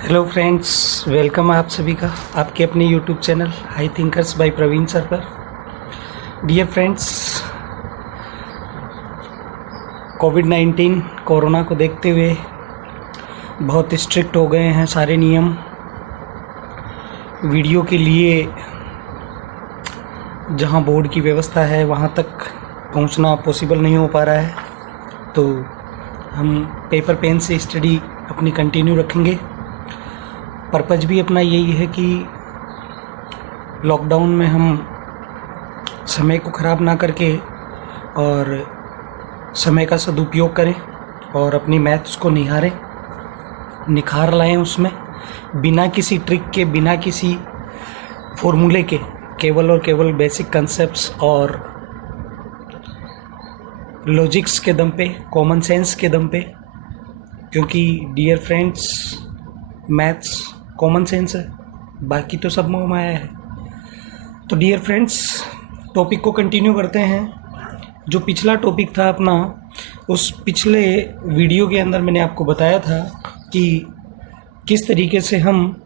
Hello friends, welcome आप सभी का आपके अपने YouTube channel high thinkers by Praveen sir पर। डियर फ्रेंड्स, कोविड-19 कोरोना को देखते हुए बहुत स्ट्रिक्ट हो गए हैं सारे नियम। वीडियो के लिए जहां बोर्ड की व्यवस्था है वहां तक पहुंचना पॉसिबल नहीं हो पा रहा है, तो हम पेपर पेन से स्टडी अपनी कंटिन्यू रखेंगे। पर्पज़ भी अपना यही है कि लॉकडाउन में हम समय को ख़राब ना करके और समय का सदुपयोग करें और अपनी मैथ्स को निखार लाएं उसमें, बिना किसी ट्रिक के, बिना किसी फॉर्मूले के, केवल और केवल बेसिक कंसेप्ट्स और लॉजिक्स के दम पे, कॉमन सेंस के दम पे। क्योंकि dear friends, maths common sense है, बाकी तो सब मोह माया है। तो डियर फ्रेंड्स, टॉपिक को कंटिन्यू करते हैं। जो पिछला टॉपिक था अपना, उस पिछले वीडियो के अंदर मैंने आपको बताया था कि किस तरीके से हम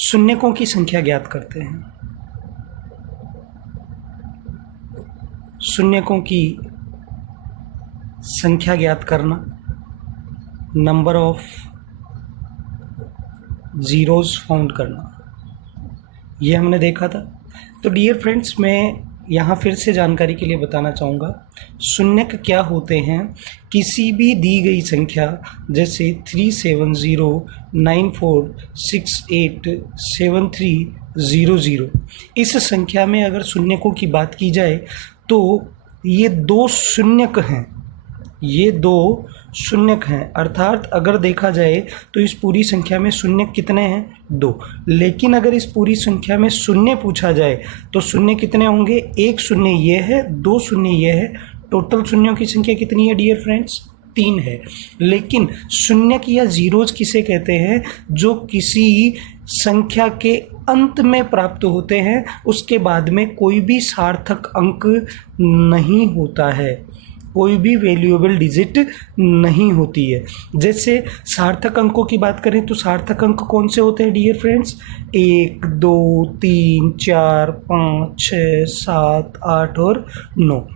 शून्यकों की संख्या ज्ञात करते हैं। शून्यकों की संख्या ज्ञात करना, नंबर ऑफ ज़ीरोज़ फाउंड करना, ये हमने देखा था। तो डियर फ्रेंड्स, मैं यहाँ फिर से जानकारी के लिए बताना चाहूँगा, शून्यक क्या होते हैं। किसी भी दी गई संख्या जैसे 3709468730, इस संख्या में अगर शून्यकों की बात की जाए तो ये दो शून्यक हैं, ये दो शून्यक हैं। अर्थात अगर देखा जाए तो इस पूरी संख्या में शून्य कितने हैं? 2। लेकिन अगर इस पूरी संख्या में शून्य पूछा जाए तो शून्य कितने होंगे? एक शून्य ये है, दो शून्य ये है। टोटल शून्यों की संख्या कितनी है डियर फ्रेंड्स? 3 है। लेकिन शून्यक या जीरोज किसे कहते हैं? जो किसी संख्या के अंत में प्राप्त होते हैं, उसके बाद में कोई भी सार्थक अंक नहीं होता है, कोई भी वैल्यूएबल डिजिट नहीं होती है। जैसे सार्थक अंकों की बात करें तो सार्थक अंक कौन से होते हैं डियर फ्रेंड्स? 1, 2, 3, 4, 5, 6, 7, 8 और 9,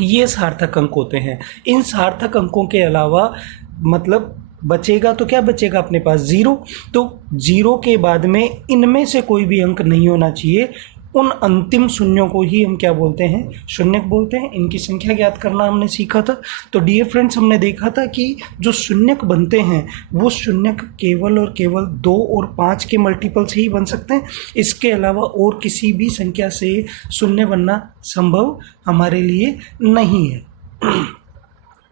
ये सार्थक अंक होते हैं। इन सार्थक अंकों के अलावा मतलब बचेगा तो क्या बचेगा अपने पास? 0। तो 0 के बाद में इनमें से कोई भी अंक नहीं होना चाहिए। उन अंतिम शून्यों को ही हम क्या बोलते हैं? शून्यक बोलते हैं। इनकी संख्या ज्ञात करना हमने सीखा था। तो डियर फ्रेंड्स, हमने देखा था कि जो शून्यक बनते हैं वो शून्यक केवल और केवल 2 और 5 के मल्टीपल से ही बन सकते हैं। इसके अलावा और किसी भी संख्या से शून्य बनना संभव हमारे लिए नहीं है।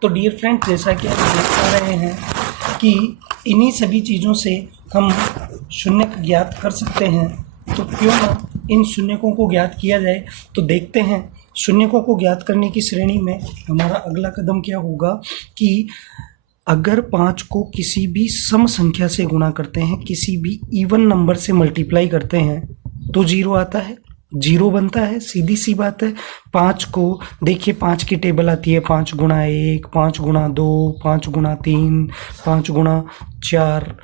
तो डियर फ्रेंड्स, जैसा कि आप देख पा रहे हैं कि इन्हीं सभी चीज़ों से हम शून्यक ज्ञात कर सकते हैं। तो क्यों ना इन शून्यकों को ज्ञात किया जाए। तो देखते हैं शून्यकों को ज्ञात करने की श्रेणी में हमारा अगला कदम क्या होगा कि अगर 5 को किसी भी सम संख्या से गुणा करते हैं, किसी भी इवन नंबर से मल्टीप्लाई करते हैं, तो 0 आता है, 0 बनता है। सीधी सी बात है। 5 को देखिए, 5 की टेबल आती है 5 गुणा 1, 5 गुणा 2, 5 गुणा 3, 5 गुणा 4,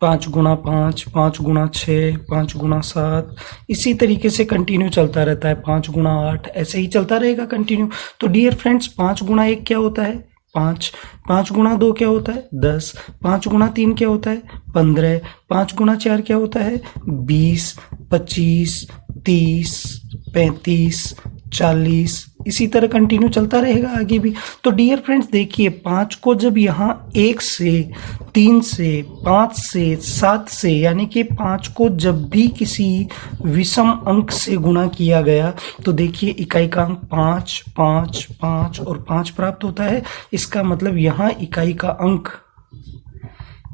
5 गुणा 5, 5 गुणा 6, 5 गुणा 7, इसी तरीके से कंटिन्यू चलता रहता है। 5 गुणा 8, ऐसे ही चलता रहेगा कंटिन्यू। तो डियर फ्रेंड्स, 5 गुणा 1 क्या होता है? 5। 5 गुणा 2 क्या होता है? 10। 5 गुणा 3 क्या होता है? 15। 5 गुणा 4 क्या होता है? 20, 25, 30, 35, 40, इसी तरह कंटिन्यू चलता रहेगा आगे भी। तो डियर फ्रेंड्स देखिए, 5 को जब यहाँ 1 से, 3 से, 5 से, 7 से, यानी कि 5 को जब भी किसी विषम अंक से गुणा किया गया तो देखिए इकाई का अंक 5, 5, 5 और 5 प्राप्त होता है। इसका मतलब यहाँ इकाई का अंक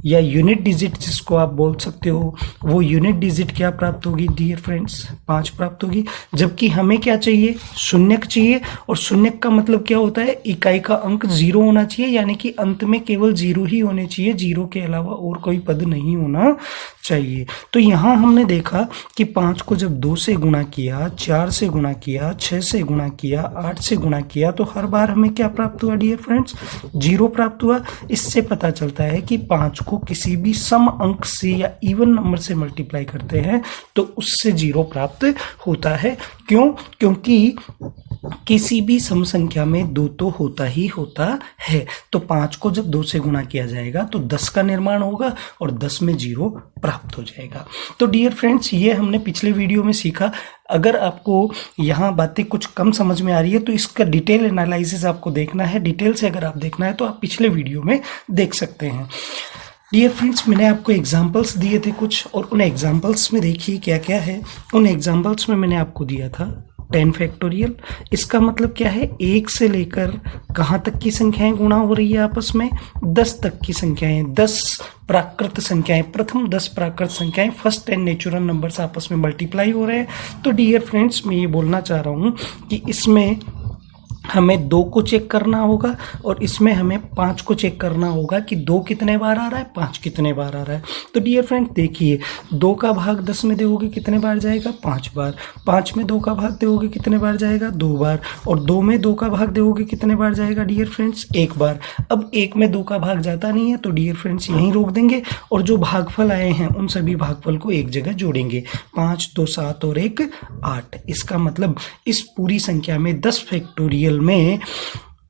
या यूनिट डिजिट जिसको आप बोल सकते हो, वो यूनिट डिजिट क्या प्राप्त होगी डियर फ्रेंड्स? 5 प्राप्त होगी। जबकि हमें क्या चाहिए? शून्यक चाहिए। और शून्यक का मतलब क्या होता है? इकाई का अंक 0 होना चाहिए, यानी कि अंत में केवल 0 ही होने चाहिए, 0 के अलावा और कोई पद नहीं होना चाहिए। तो यहाँ हमने देखा कि 5 को जब 2 से गुणा किया, 4 से गुणा किया, 6 से गुणा किया, 8 से गुणा किया, तो हर बार हमें क्या प्राप्त हुआ डियर फ्रेंड्स? 0 प्राप्त हुआ। इससे पता चलता है कि 5 को किसी भी सम अंक से या इवन नंबर से मल्टीप्लाई करते हैं तो उससे 0 प्राप्त होता है। क्यों? क्योंकि किसी भी सम संख्या में 2 तो होता ही होता है। तो 5 को जब 2 से गुणा किया जाएगा तो 10 का निर्माण होगा और 10 में 0 प्राप्त हो जाएगा। तो डियर फ्रेंड्स, ये हमने पिछले वीडियो में सीखा। अगर आपको यहाँ बातें कुछ कम समझ में आ रही है तो इसका डिटेल एनालिसिस आपको देखना है। डिटेल से अगर आप देखना है तो आप पिछले वीडियो में देख सकते हैं। डियर फ्रेंड्स, मैंने आपको एग्जाम्पल्स दिए थे कुछ, और उन एग्जाम्पल्स में देखिए क्या क्या है। उन एग्जाम्पल्स में मैंने आपको दिया था 10 फैक्टोरियल। इसका मतलब क्या है? 1 से लेकर कहाँ तक की संख्याएं गुणा हो रही है आपस में? 10 तक की संख्याएं, 10 प्राकृत संख्याएं, प्रथम 10 प्राकृत संख्याएं, फर्स्ट 10 नेचुरल नंबर्स आपस में मल्टीप्लाई हो रहे हैं। तो डियर फ्रेंड्स, मैं ये बोलना चाह रहा हूँ कि इसमें हमें 2 को चेक करना होगा और इसमें हमें 5 को चेक करना होगा कि 2 कितने बार आ रहा है, 5 कितने बार आ रहा है। तो डियर फ्रेंड देखिए, 2 का भाग 10 में दोगे कितने बार जाएगा? 5 बार। 5 में 2 का भाग दोगे कितने बार जाएगा? 2 बार। और 2 में 2 का भाग दोगे कितने बार जाएगा डियर फ्रेंड्स? 1 बार। अब 1 में 2 का भाग जाता नहीं है तो डियर फ्रेंड्स यहीं रोक देंगे और जो भागफल आए हैं उन सभी भागफल को एक जगह जोड़ेंगे। 5 2 7 और 1 8। इसका मतलब इस पूरी संख्या में 10 फैक्टोरियल में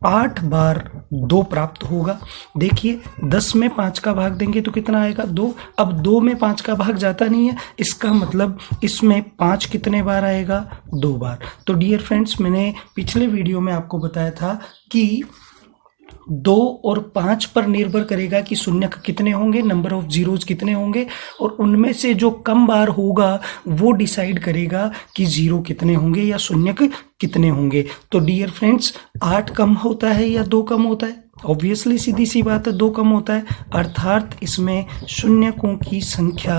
8 बार 2 प्राप्त होगा। देखिए, 10 में 5 का भाग देंगे तो कितना आएगा? 2। अब 2 में 5 का भाग जाता नहीं है, इसका मतलब इसमें 5 कितने बार आएगा? 2 बार। तो डियर फ्रेंड्स, मैंने पिछले वीडियो में आपको बताया था कि 2 और 5 पर निर्भर करेगा कि शून्यक कितने होंगे, नंबर ऑफ जीरोज कितने होंगे, और उनमें से जो कम बार होगा वो डिसाइड करेगा कि 0 कितने होंगे या शून्यक कितने होंगे। तो डियर फ्रेंड्स, 8 कम होता है या 2 कम होता है? ऑब्वियसली सीधी सी बात है, 2 कम होता है। अर्थात इसमें शून्यकों की संख्या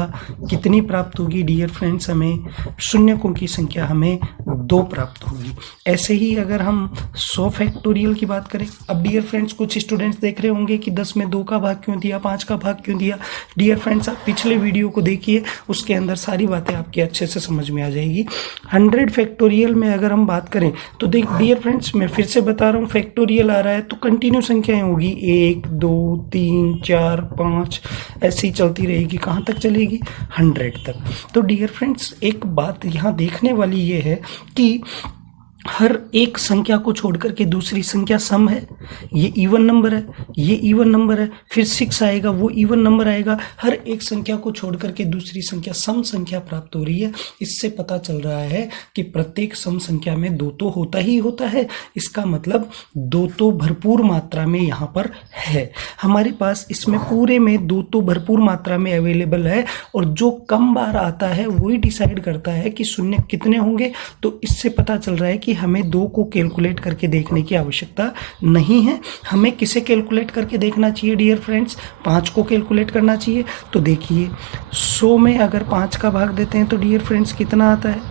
कितनी प्राप्त होगी डियर फ्रेंड्स? हमें शून्यकों की संख्या हमें 2 प्राप्त होगी। ऐसे ही अगर हम 100 फैक्टोरियल की बात करें, अब डियर फ्रेंड्स कुछ स्टूडेंट्स देख रहे होंगे कि 10 में 2 का भाग क्यों दिया, 5 का भाग क्यों दिया। डियर फ्रेंड्स, आप पिछले वीडियो को देखिए, उसके अंदर सारी बातें आपकी अच्छे से समझ में आ जाएगी। 100 फैक्टोरियल में अगर हम बात करें तो देख डियर फ्रेंड्स, मैं फिर से बता रहा हूँ, फैक्टोरियल आ रहा है तो कंटिन्यू संख्या होगी, 1 2 3 4 5 ऐसे ही चलती रहेगी। कहाँ तक चलेगी? 100 तक। तो डियर फ्रेंड्स, एक बात यहाँ देखने वाली ये है कि हर एक संख्या को छोड़कर के दूसरी संख्या सम है। ये इवन नंबर है, ये इवन नंबर है, फिर 6 आएगा, वो इवन नंबर आएगा। हर एक संख्या को छोड़कर के दूसरी संख्या सम संख्या प्राप्त हो रही है। इससे पता चल रहा है कि प्रत्येक सम संख्या में 2 तो होता ही होता है। इसका मतलब 2 तो भरपूर मात्रा में यहाँ पर है। हमारे पास इसमें पूरे में 2 तो भरपूर मात्रा में अवेलेबल है, और जो कम बार आता है वही डिसाइड करता है कि शून्य कितने होंगे। तो इससे पता चल रहा है कि हमें 2 को कैलकुलेट करके देखने की आवश्यकता नहीं है। हमें किसे कैलकुलेट करके देखना चाहिए डियर फ्रेंड्स? 5 को कैलकुलेट करना चाहिए। तो देखिए, 100 में अगर 5 का भाग देते हैं तो डियर फ्रेंड्स कितना आता है?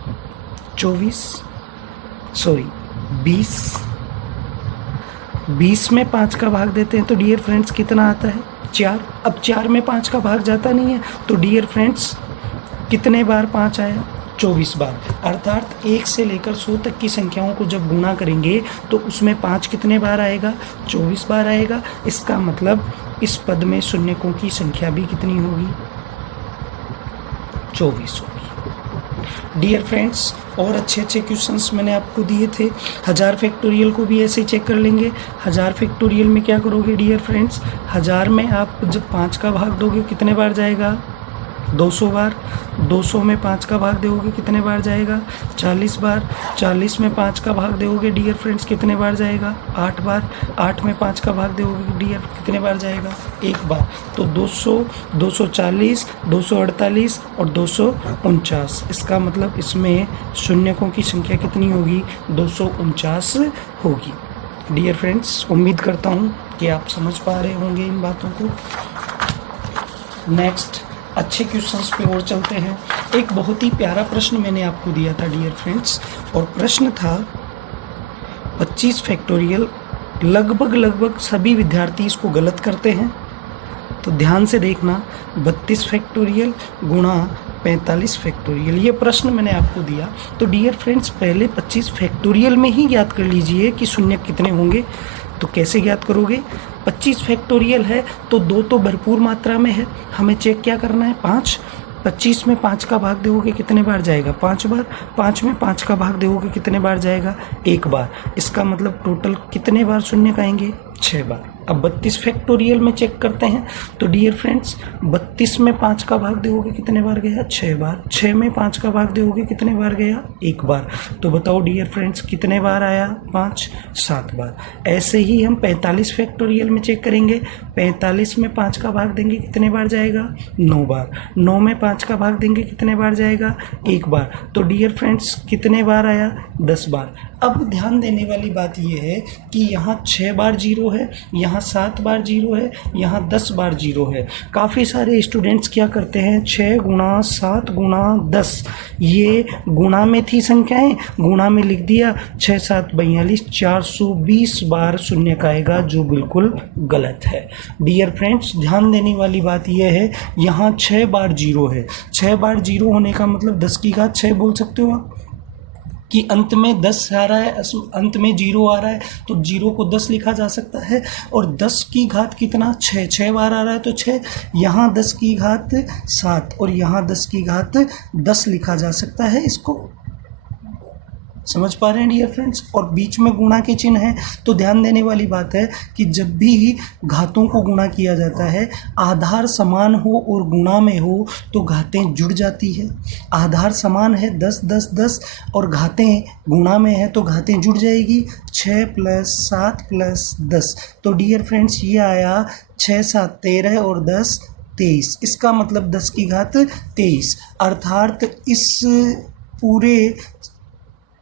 20 में 5 का भाग देते हैं तो डियर फ्रेंड्स कितना आता है? 4। अब 4 में 5 का भाग जाता नहीं है तो डियर फ्रेंड्स कितने बार 5 आया? 24 बार। अर्थात 1 से लेकर 100 तक की संख्याओं को जब गुणा करेंगे तो उसमें 5 कितने बार आएगा? 24 बार आएगा। इसका मतलब इस पद में शून्यकों की संख्या भी कितनी होगी? 24 होगी। डियर फ्रेंड्स, और अच्छे अच्छे क्वेश्चंस मैंने आपको दिए थे। 1000 फैक्टोरियल को भी ऐसे ही चेक कर लेंगे। 1000 फैक्टोरियल में क्या करोगे डियर फ्रेंड्स? 1000 में आप जब 5 का भाग दोगे कितने बार जाएगा? 200 बार। 200 में 5 का भाग दोगे कितने बार जाएगा? 40 बार। 40 में 5 का भाग दोगे डियर फ्रेंड्स कितने बार जाएगा? 8 बार। 8 में 5 का भाग दोगे डियर कितने बार जाएगा? 1 बार। तो 200, 240, 248 और 249। इसका मतलब इसमें शून्यकों की संख्या कितनी होगी? 249 होगी। डियर फ्रेंड्स, उम्मीद करता हूँ कि आप समझ पा रहे होंगे इन बातों को। नेक्स्ट अच्छे क्वेश्चंस पे और चलते हैं। एक बहुत ही प्यारा प्रश्न मैंने आपको दिया था डियर फ्रेंड्स, और प्रश्न था 25 फैक्टोरियल। लगभग सभी विद्यार्थी इसको गलत करते हैं। तो ध्यान से देखना, 32 फैक्टोरियल गुणा 45 फैक्टोरियल, ये प्रश्न मैंने आपको दिया। तो डियर फ्रेंड्स, पहले 25 फैक्टोरियल में ही ज्ञात कर लीजिए कि शून्य कितने होंगे। तो कैसे ज्ञात करोगे? 25 फैक्टोरियल है तो 2 तो भरपूर मात्रा में है, हमें चेक क्या करना है? 5। 25 में 5 का भाग दोगे कितने बार जाएगा? 5 बार। 5 में 5 का भाग दोगे कितने बार जाएगा? 1 बार। इसका मतलब टोटल कितने बार शून्य आएंगे? 6 बार। अब 32 फैक्टोरियल में चेक करते हैं। तो डियर फ्रेंड्स, 32 में 5 का भाग दोगे कितने बार गया? 6 बार। 6 में 5 का भाग दोगे कितने बार गया? 1 बार। तो बताओ डियर फ्रेंड्स, कितने बार आया? 5, 7 बार। ऐसे ही हम 45 फैक्टोरियल में चेक करेंगे। 45 में 5 का भाग देंगे कितने बार जाएगा? 9 बार। 9 में 5 का भाग देंगे कितने बार जाएगा? 1 बार। तो डियर फ्रेंड्स, कितने बार आया? 10 बार। अब ध्यान देने वाली बात यह है कि यहाँ 6 बार 0 है, यहाँ 7 बार 0 है, यहाँ 10 बार 0 है। काफ़ी सारे स्टूडेंट्स क्या करते हैं, 6 गुणा 7 गुणा 10, ये गुणा में थी संख्याएं, गुणा में लिख दिया। 6 7 42, 420 बार शून्य का आएगा, जो बिल्कुल गलत है। डियर फ्रेंड्स, ध्यान देने वाली बात यह है, यहाँ 6 बार 0 है। 6 बार 0 होने का मतलब 10 की घात 6 बोल सकते हो आप, कि अंत में 10 आ रहा है, अंत में 0 आ रहा है, तो 0 को 10 लिखा जा सकता है। और 10 की घात कितना? 6। 6 बार आ रहा है तो 6, यहाँ 10 की घात 7 और यहाँ 10 की घात 10 लिखा जा सकता है। इसको समझ पा रहे हैं डियर फ्रेंड्स? और बीच में गुणा के चिन्ह है। तो ध्यान देने वाली बात है कि जब भी घातों को गुणा किया जाता है, आधार समान हो और गुणा में हो तो घातें जुड़ जाती है। आधार समान है 10 10 10 और घातें गुणा में है तो घातें जुड़ जाएगी। 6 + 7 + 10। तो डियर फ्रेंड्स, ये आया 6 7 13 और 10 23। इसका मतलब 10 की घात 23। अर्थात इस पूरे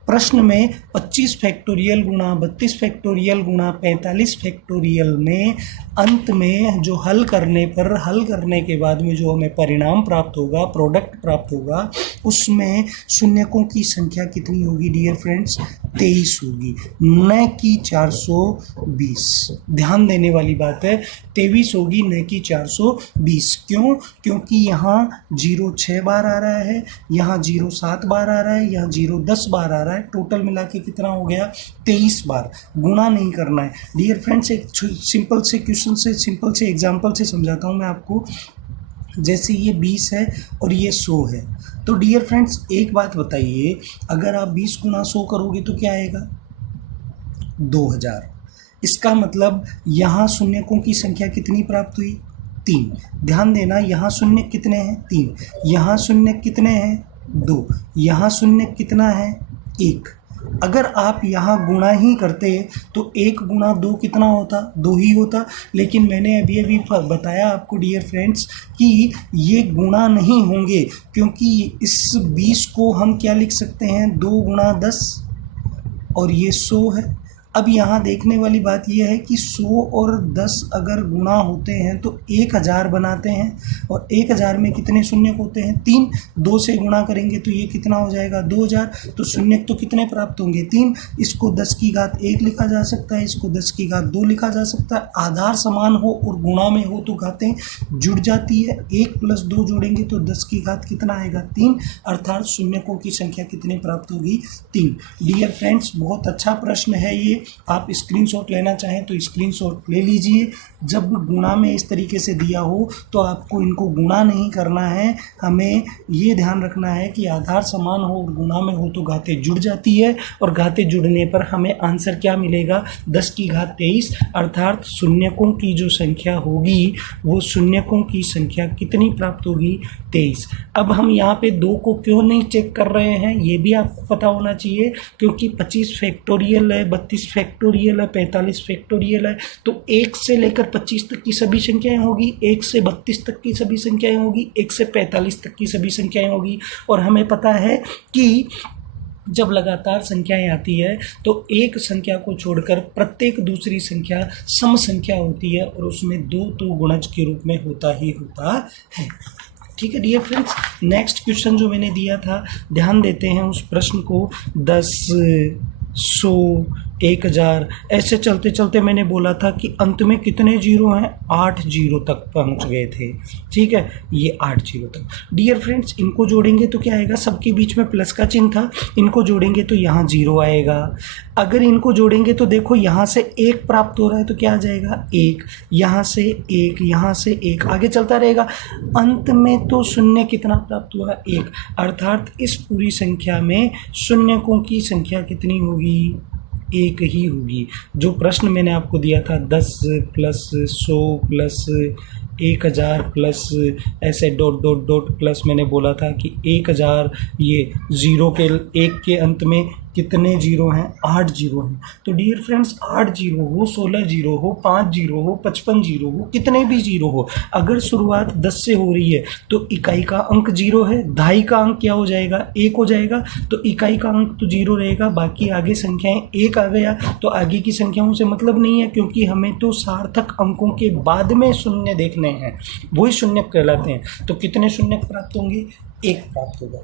प्रश्न में 25 फैक्टोरियल गुणा 32 फैक्टोरियल गुणा 45 फैक्टोरियल में अंत में जो हल करने के बाद में जो हमें परिणाम प्राप्त होगा, प्रोडक्ट प्राप्त होगा, उसमें शून्यकों की संख्या कितनी होगी डियर फ्रेंड्स? 23 होगी, न कि 420। ध्यान देने वाली बात है, 23 होगी न कि 420। क्यों? क्योंकि यहाँ 0 6 बार आ रहा है, यहाँ 0 7 बार आ रहा है, यहाँ 0 10 बार आ रहा है। टोटल मिला के कितना हो गया? 23 बार। गुणा नहीं करना है डियर फ्रेंड्स। एक सिंपल से क्वेश्चन से, सिंपल से एग्जांपल से समझाता हूँ मैं आपको। जैसे ये 20 है और ये 100 है, तो डियर फ्रेंड्स एक बात बताइए, अगर आप 20 गुणा 100 करोगे तो क्या आएगा? 2000। इसका मतलब यहाँ शून्यकों की संख्या कितनी प्राप्त हुई? 3। ध्यान देना, यहाँ शून्य कितने हैं? 3। यहाँ शून्य कितने हैं? 2। यहाँ शून्य कितना है? 1। अगर आप यहाँ गुणा ही करते तो 1 गुणा 2 कितना होता? 2 ही होता। लेकिन मैंने अभी बताया आपको डियर फ्रेंड्स कि ये गुणा नहीं होंगे, क्योंकि इस 20 को हम क्या लिख सकते हैं? 2 गुणा 10 और ये 100 है। अब यहाँ देखने वाली बात यह है कि 100 और 10 अगर गुणा होते हैं तो 1000 बनाते हैं, और 1000 में कितने शून्य होते हैं? 3। 2 से गुणा करेंगे तो ये कितना हो जाएगा? 2000। तो शून्य तो कितने प्राप्त होंगे? 3। इसको 10 की घात 1 लिखा जा सकता है, इसको 10 की घात 2 लिखा जा सकता है। आधार समान हो और गुणा में हो तो घातें जुड़ जाती है। 1 + 2 जोड़ेंगे तो 10 की घात कितना आएगा? 3। अर्थात शून्यकों की संख्या कितनी प्राप्त होगी? 3। डियर फ्रेंड्स, बहुत अच्छा प्रश्न है ये। आप स्क्रीनशॉट लेना चाहें तो स्क्रीनशॉट ले लीजिए। जब गुणा में इस तरीके से दिया हो तो आपको इनको गुणा नहीं करना है, हमें ये ध्यान रखना है कि आधार समान हो और गुणा में हो तो घातें जुड़ जाती है, और घातें जुड़ने पर हमें आंसर क्या मिलेगा? 10 की घात 23। अर्थात शून्यकों की जो संख्या होगी वो शून्यकों की संख्या कितनी प्राप्त होगी? 23। अब हम यहाँ पे 2 को क्यों नहीं चेक कर रहे हैं ये भी आपको पता होना चाहिए, क्योंकि 25 फैक्टोरियल है, 32 फैक्टोरियल है, 45 फैक्टोरियल है, तो 1 से लेकर 25 तक की सभी संख्याएं होगी, 1 से 32 तक की सभी संख्याएं होगी, 1 से 45 तक की सभी संख्याएं होगी। और हमें पता है कि जब लगातार संख्याएं आती है तो एक संख्या को छोड़कर प्रत्येक दूसरी संख्या सम संख्या होती है, और उसमें 2 तो गुणज के रूप में होता ही होता है। ठीक है डियर फ्रेंड्स, नेक्स्ट क्वेश्चन जो मैंने दिया था, ध्यान देते हैं उस प्रश्न को। 10, 100, 1000, ऐसे चलते चलते मैंने बोला था कि अंत में कितने जीरो हैं, 8 जीरो तक पहुंच गए थे। ठीक है, ये 8 जीरो तक। डियर फ्रेंड्स, इनको जोड़ेंगे तो क्या आएगा, सबके बीच में प्लस का चिन्ह था, इनको जोड़ेंगे तो यहाँ जीरो आएगा। अगर इनको जोड़ेंगे तो देखो यहाँ से 1 प्राप्त हो रहा है तो क्या आ जाएगा, 1, यहाँ से 1, यहाँ से 1, आगे चलता रहेगा। अंत में तो शून्य कितना प्राप्त हुआ, 1, अर्थात इस पूरी संख्या में शून्यकों की संख्या कितनी होगी, 1 ही होगी। जो प्रश्न मैंने आपको दिया था 10 प्लस 100 प्लस 1000 प्लस ऐसे डॉट डॉट डॉट प्लस, मैंने बोला था कि 1000, ये जीरो के 1 के अंत में कितने जीरो हैं, 8 जीरो हैं। तो डियर फ्रेंड्स, 8 जीरो हो, 16 जीरो हो, 5 जीरो हो, 55 जीरो हो, कितने भी जीरो हो, अगर शुरुआत 10 से हो रही है तो इकाई का अंक जीरो है, दहाई का अंक क्या हो जाएगा, 1 हो जाएगा। तो इकाई का अंक तो जीरो रहेगा, बाकी आगे संख्याएं 1 आ गया तो आगे की संख्याओं से मतलब नहीं है, क्योंकि हमें तो सार्थक अंकों के बाद में शून्य देखने हैं, वही शून्य कहलाते हैं। तो कितने शून्य प्राप्त होंगे, 1 प्राप्त होगा।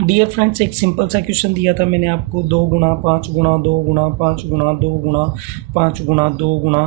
डियर फ्रेंड्स, एक सिंपल सा क्वेश्चन दिया था मैंने आपको, 2 गुणा 5 गुणा 2 गुणा 5 गुणा 2 गुणा 5 गुणा 2 गुणा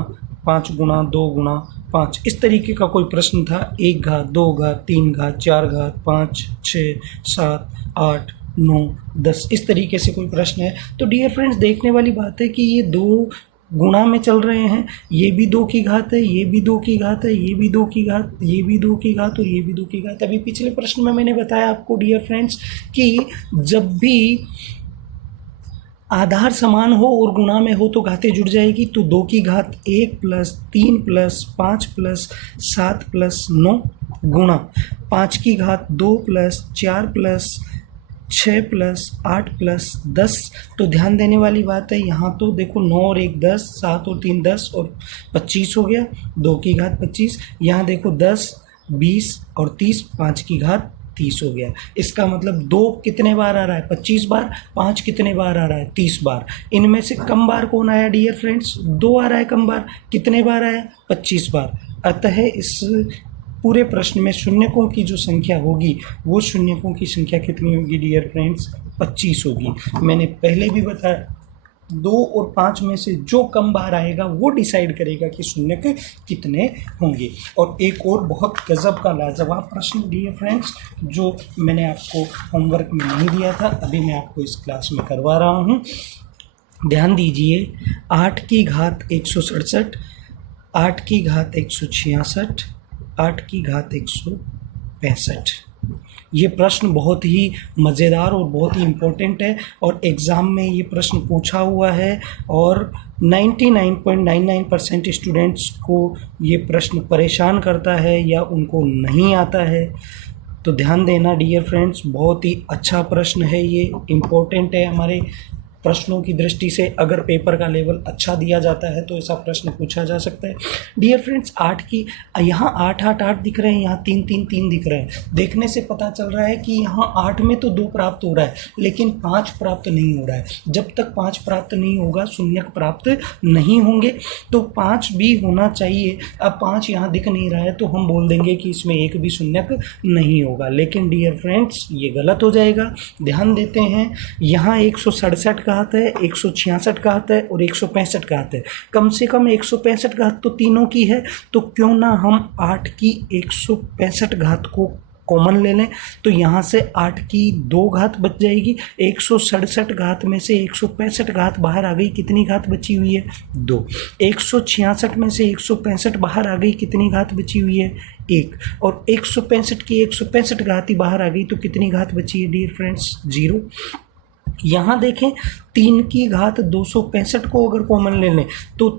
5 गुणा 2 गुणा 5, इस तरीके का कोई प्रश्न था। 1 घात 2 घात 3 घात 4 घात 5 6 7 8 9 10, इस तरीके से कोई प्रश्न है। तो डियर फ्रेंड्स, देखने वाली बात है कि ये 2 गुणा में चल रहे हैं, ये भी 2 की घात है, ये भी 2 की घात है, ये भी 2 की घात, ये भी 2 की घात और ये भी 2 की घात। अभी पिछले प्रश्न में मैंने बताया आपको डियर फ्रेंड्स कि जब भी आधार समान हो और गुणा में हो तो घातें जुड़ जाएगी। तो 2 की घात 1 प्लस 3 प्लस 5 प्लस 7 प्लस 9 गुणा 5 की घात 2 प्लस 4 प्लस 6 प्लस 8 प्लस 10। तो ध्यान देने वाली बात है, यहाँ तो देखो 9 और 1 10, 7 और 3 10 और 25 हो गया, 2 की घात 25। यहाँ देखो 10 20 और 30, 5 की घात 30 हो गया। इसका मतलब 2 कितने बार आ रहा है, 25 बार, 5 कितने बार आ रहा है, 30 बार। इनमें से कम बार कौन आया डियर फ्रेंड्स, 2 आ रहा है कम बार, कितने बार आया, 25 बार। अतः इस पूरे प्रश्न में शून्यकों की जो संख्या होगी वो शून्यकों की संख्या कितनी होगी डियर फ्रेंड्स, 25 होगी। मैंने पहले भी बताया 2 और 5 में से जो कम बार आएगा वो डिसाइड करेगा कि शून्यक कितने होंगे। और एक और बहुत गजब का लाजवाब प्रश्न डियर फ्रेंड्स जो मैंने आपको होमवर्क में नहीं दिया था, अभी मैं आपको इस क्लास में करवा रहा हूँ। ध्यान दीजिए, 8 की घात 167, 8 की घात 166, 8 की घात 165। ये प्रश्न बहुत ही मज़ेदार और बहुत ही इम्पोर्टेंट है और एग्ज़ाम में ये प्रश्न पूछा हुआ है और 99.99% स्टूडेंट्स को ये प्रश्न परेशान करता है या उनको नहीं आता है। तो ध्यान देना डियर फ्रेंड्स, बहुत ही अच्छा प्रश्न है, ये इम्पोर्टेंट है हमारे प्रश्नों की दृष्टि से। अगर पेपर का लेवल अच्छा दिया जाता है तो ऐसा प्रश्न पूछा जा सकता है। डियर फ्रेंड्स, 8 की यहाँ 8 8 8 दिख रहे हैं, यहाँ 3 3 3 दिख रहे हैं। देखने से पता चल रहा है कि यहाँ 8 में तो 2 प्राप्त हो रहा है लेकिन 5 प्राप्त नहीं हो रहा है। जब तक 5 प्राप्त नहीं होगा शून्यक प्राप्त नहीं होंगे, तो 5 भी होना चाहिए। अब 5 यहाँ दिख नहीं रहा है तो हम बोल देंगे कि इसमें एक भी शून्यक नहीं होगा, लेकिन डियर फ्रेंड्स ये गलत हो जाएगा। ध्यान देते हैं, यहाँ 167 का घात है, 166 का घात है और 165 का घात है। कम से कम 165 घात तो तीनों की है, तो क्यों ना हम 8 की 165 घात को कॉमन ले लें। तो यहाँ से 8 की 2 घात बच जाएगी, 167 घात में से 165 घात बाहर आ गई, कितनी घात बची हुई है, 2। 166 में से 165 बाहर आ गई, कितनी घात बची हुई है, 1। और 165 की 165 घात ही बाहर आ गई तो कितनी घात बची है डियर फ्रेंड्स, 0। यहाँ देखें 3 की घात 265 को अगर कॉमन ले लें तो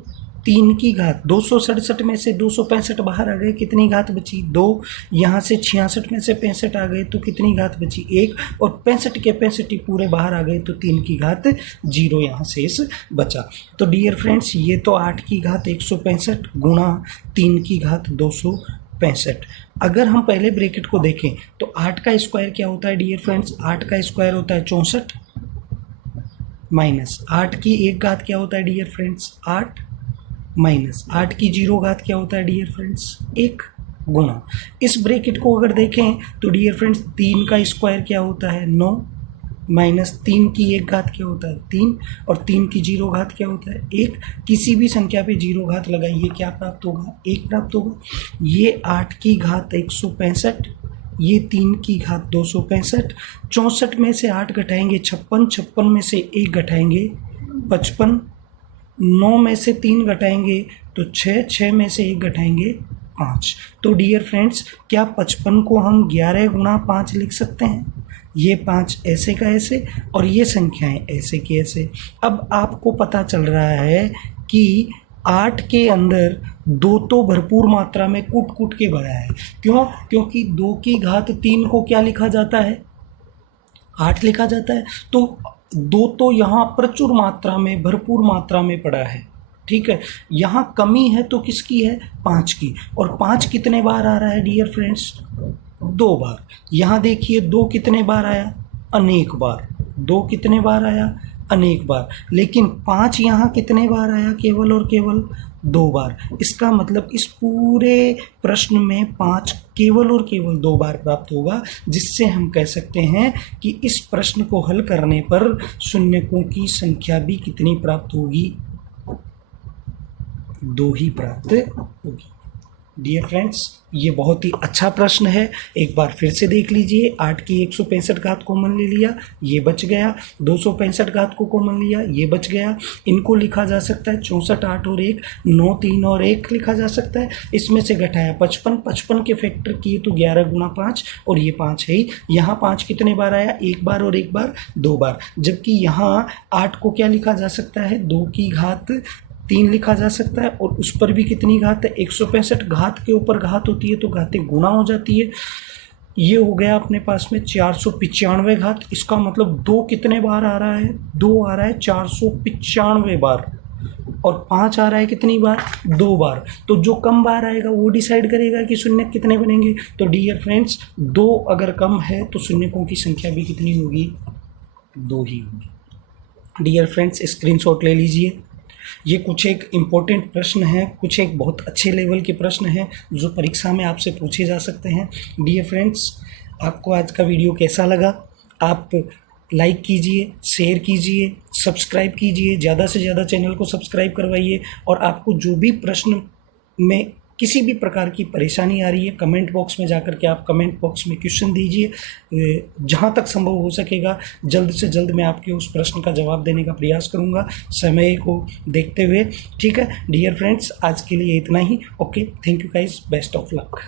3 की घात 267 में से 265 बाहर आ गए, कितनी घात बची, 2। यहाँ से 66 में से 65 आ गए तो कितनी घात बची, 1। और 65 के 65 पूरे बाहर आ गए तो 3 की घात 0 यहाँ शेष बचा। तो डियर फ्रेंड्स ये तो 8 की घात 165 गुणा 3 की घात 265। अगर हम पहले ब्रैकेट को देखें तो 8 का स्क्वायर क्या होता है डियर फ्रेंड्स, 8 का स्क्वायर होता है 64 माइनस 8 की 1 घात क्या होता है डियर फ्रेंड्स, 8 माइनस 8 की 0 घात क्या होता है डियर फ्रेंड्स, 1 गुणा। इस ब्रैकेट को अगर देखें तो डियर फ्रेंड्स 3 का स्क्वायर क्या होता है, 9 -3 की 1 घात क्या होता है 3, और 3 की 0 घात क्या होता है 1। किसी भी संख्या पे 0 घात लगाइए, क्या प्राप्त होगा 1 प्राप्त होगा। ये 8 की घात 165, ये 3 की घात 265, 64 में से 8 घटाएंगे 56, 56 में से 1 घटाएंगे 55, 9 में से 3 घटाएंगे तो 6, 6 में से 1 घटाएंगे 5। तो डियर फ्रेंड्स, क्या 55 को हम 11 गुणा 5 लिख सकते हैं? ये 5 ऐसे का ऐसे और ये संख्याएं ऐसे की ऐसे। अब आपको पता चल रहा है कि 8 के अंदर 2 तो भरपूर मात्रा में कूट कूट के भरा है। क्यों? क्योंकि 2 की घात 3 को क्या लिखा जाता है 8 लिखा जाता है। तो 2 तो यहाँ प्रचुर मात्रा में भरपूर मात्रा में पड़ा है, ठीक है। यहाँ कमी है तो किसकी है 5 की, और 5 कितने बार आ रहा है डियर फ्रेंड्स 2 बार। यहाँ देखिए 2 कितने बार आया अनेक बार, 2 कितने बार आया अनेक बार, लेकिन 5 यहाँ कितने बार आया केवल और केवल 2 बार। इसका मतलब इस पूरे प्रश्न में 5 केवल और केवल 2 बार प्राप्त होगा, जिससे हम कह सकते हैं कि इस प्रश्न को हल करने पर शून्यकों की संख्या भी कितनी प्राप्त होगी 2 ही प्राप्त होगी। डियर फ्रेंड्स, ये बहुत ही अच्छा प्रश्न है, एक बार फिर से देख लीजिए। 8 की 165 घात कॉमन ले लिया, ये बच गया। 265 घात को कॉमन लिया, ये बच गया। इनको लिखा जा सकता है 64, 8 और 1, 9, 3 और 1 लिखा जा सकता है। इसमें से घटाया 55, 55 के फैक्टर किए तो 11 गुणा 5, और ये 5 है ही। यहाँ 5 कितने बार आया 1 बार और 1 बार 2 बार, जबकि यहाँ 8 को क्या लिखा जा सकता है 2 की घात 3 लिखा जा सकता है, और उस पर भी कितनी घात है 165। घात के ऊपर घात होती है तो घातें गुणा हो जाती है। ये हो गया अपने पास में 495 घात। इसका मतलब 2 कितने बार आ रहा है 2 आ रहा है 495 बार, और 5 आ रहा है कितनी बार 2 बार। तो जो कम बार आएगा वो डिसाइड करेगा कि शून्य कितने बनेंगे। तो डियर फ्रेंड्स, 2 अगर कम है तो शून्यकों की संख्या भी कितनी होगी 2 ही होगी। डियर फ्रेंड्स, स्क्रीनशॉट ले लीजिए। ये कुछ एक इम्पोर्टेंट प्रश्न है, कुछ एक बहुत अच्छे लेवल के प्रश्न हैं जो परीक्षा में आपसे पूछे जा सकते हैं। डियर फ्रेंड्स, आपको आज का वीडियो कैसा लगा? आप लाइक कीजिए, शेयर कीजिए, सब्सक्राइब कीजिए, ज़्यादा से ज़्यादा चैनल को सब्सक्राइब करवाइए। और आपको जो भी प्रश्न में किसी भी प्रकार की परेशानी आ रही है, कमेंट बॉक्स में जाकर के आप कमेंट बॉक्स में क्वेश्चन दीजिए। जहाँ तक संभव हो सकेगा जल्द से जल्द मैं आपके उस प्रश्न का जवाब देने का प्रयास करूँगा, समय को देखते हुए। ठीक है डियर फ्रेंड्स, आज के लिए इतना ही। Okay, thank you guys, best of luck.